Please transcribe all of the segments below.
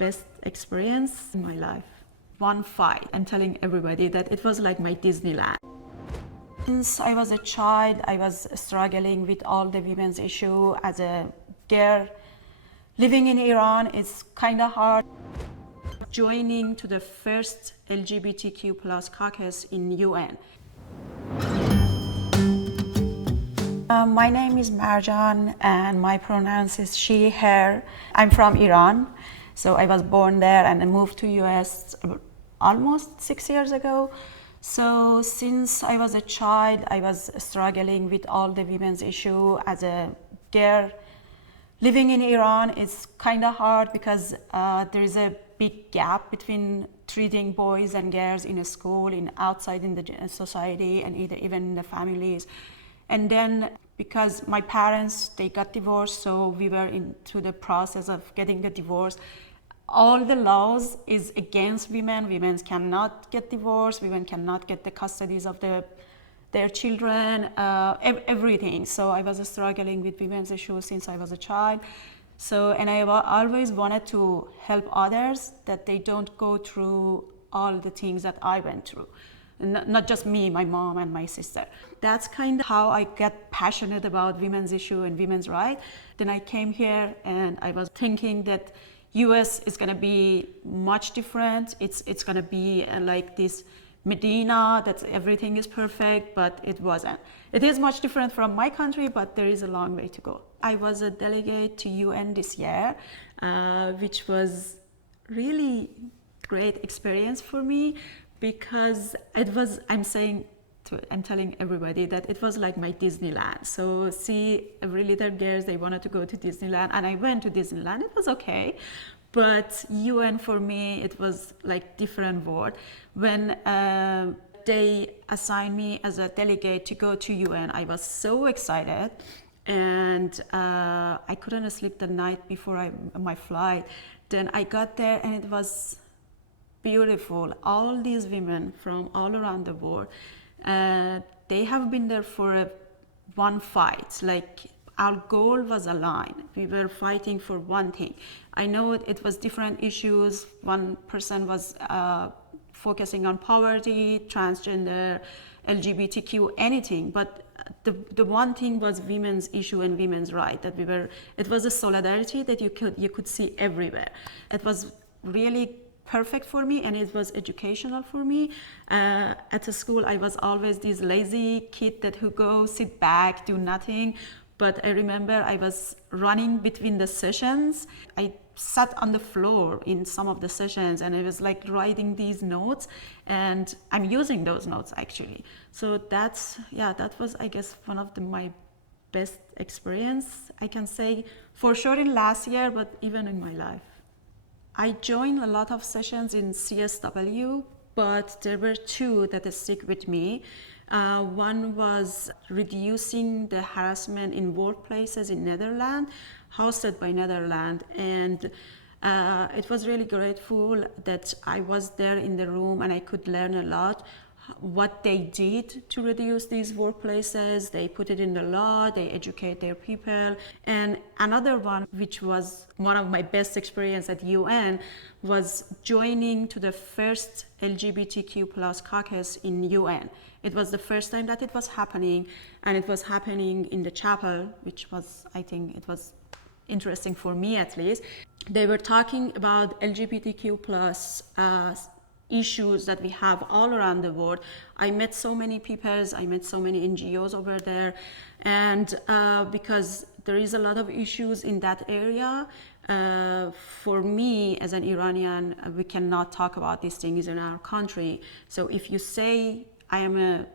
best experience in my life. One fight. I'm telling everybody that it was like my Disneyland. Since I was a child, I was struggling with all the women's issue. As a girl living in Iran, it's kind of hard. Joining to the first LGBTQ plus caucus in UN. My name is Marjan and my pronouns is she, her. I'm from Iran, so I was born there and I moved to US almost 6 years ago. So since I was a child, I was struggling with all the women's issue. As a girl living in Iran, it's kind of hard because there is a big gap between treating boys and girls in a school, outside in the society, and even in the families. And then because my parents, they got divorced, so we were into the process of getting a divorce. All the laws is against women. Women cannot get divorced. Women cannot get the custodies of their children, everything. So I was struggling with women's issues since I was a child. So, and I always wanted to help others that they don't go through all the things that I went through. Not just me, my mom and my sister. That's kind of how I got passionate about women's issue and women's rights. Then I came here and I was thinking that US is going to be much different. It's going to be like this Medina, that everything is perfect, but it wasn't. It is much different from my country, but there is a long way to go. I was a delegate to UN this year, which was really great experience for me because it was, I'm telling everybody that it was like my Disneyland. So see, every little girls, they wanted to go to Disneyland, and I went to Disneyland. It was okay, but UN for me, it was like different world. When they assigned me as a delegate to go to UN, I was so excited, and I couldn't sleep the night before my flight. Then I got there, and it was beautiful. All these women from all around the world, they have been there for one fight. Like, our goal was aligned. We were fighting for one thing. I know it was different issues. One person was focusing on poverty, transgender, LGBTQ, anything. But the one thing was women's issue and women's right. It was a solidarity that you could see everywhere. It was really perfect for me, and it was educational for me. At the school, I was always this lazy kid who go sit back, do nothing. But I remember I was running between the sessions. I sat on the floor in some of the sessions, and I was like writing these notes, and I'm using those notes actually. So that was, I guess, one of my best experience, I can say, for sure in last year, but even in my life. I joined a lot of sessions in CSW, but there were two that stick with me. One was reducing the harassment in workplaces in Netherlands, hosted by Netherlands, and it was really grateful that I was there in the room and I could learn a lot what they did to reduce these workplaces. They put it in the law, they educate their people. And another one, which was one of my best experience at UN, was joining to the first LGBTQ plus caucus in UN. It was the first time that it was happening, and it was happening in the chapel, which was, I think it was interesting for me at least. They were talking about LGBTQ plus issues that we have all around the world. I met so many people, I met so many NGOs over there, and because there is a lot of issues in that area, for me as an Iranian, we cannot talk about these things in our country. So if you say I am a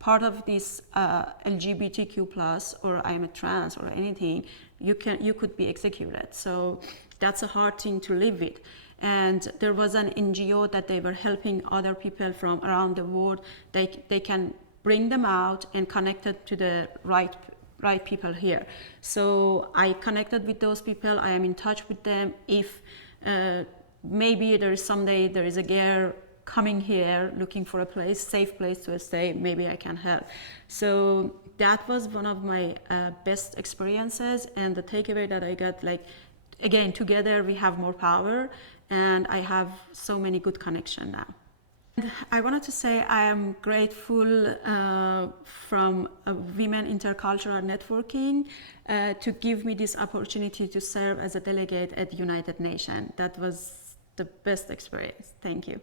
part of this LGBTQ plus, or I am a trans or anything, you could be executed. So that's a hard thing to live with. And there was an NGO that they were helping other people from around the world. They can bring them out and connect it to the right people here. So I connected with those people. I am in touch with them. If maybe there is someday there is a girl coming here looking for a safe place to stay, maybe I can help. So that was one of my best experiences, and the takeaway that I got, like, again, together we have more power, and I have so many good connections now. I wanted to say I am grateful from Women Intercultural Networking to give me this opportunity to serve as a delegate at United Nations. That was the best experience. Thank you.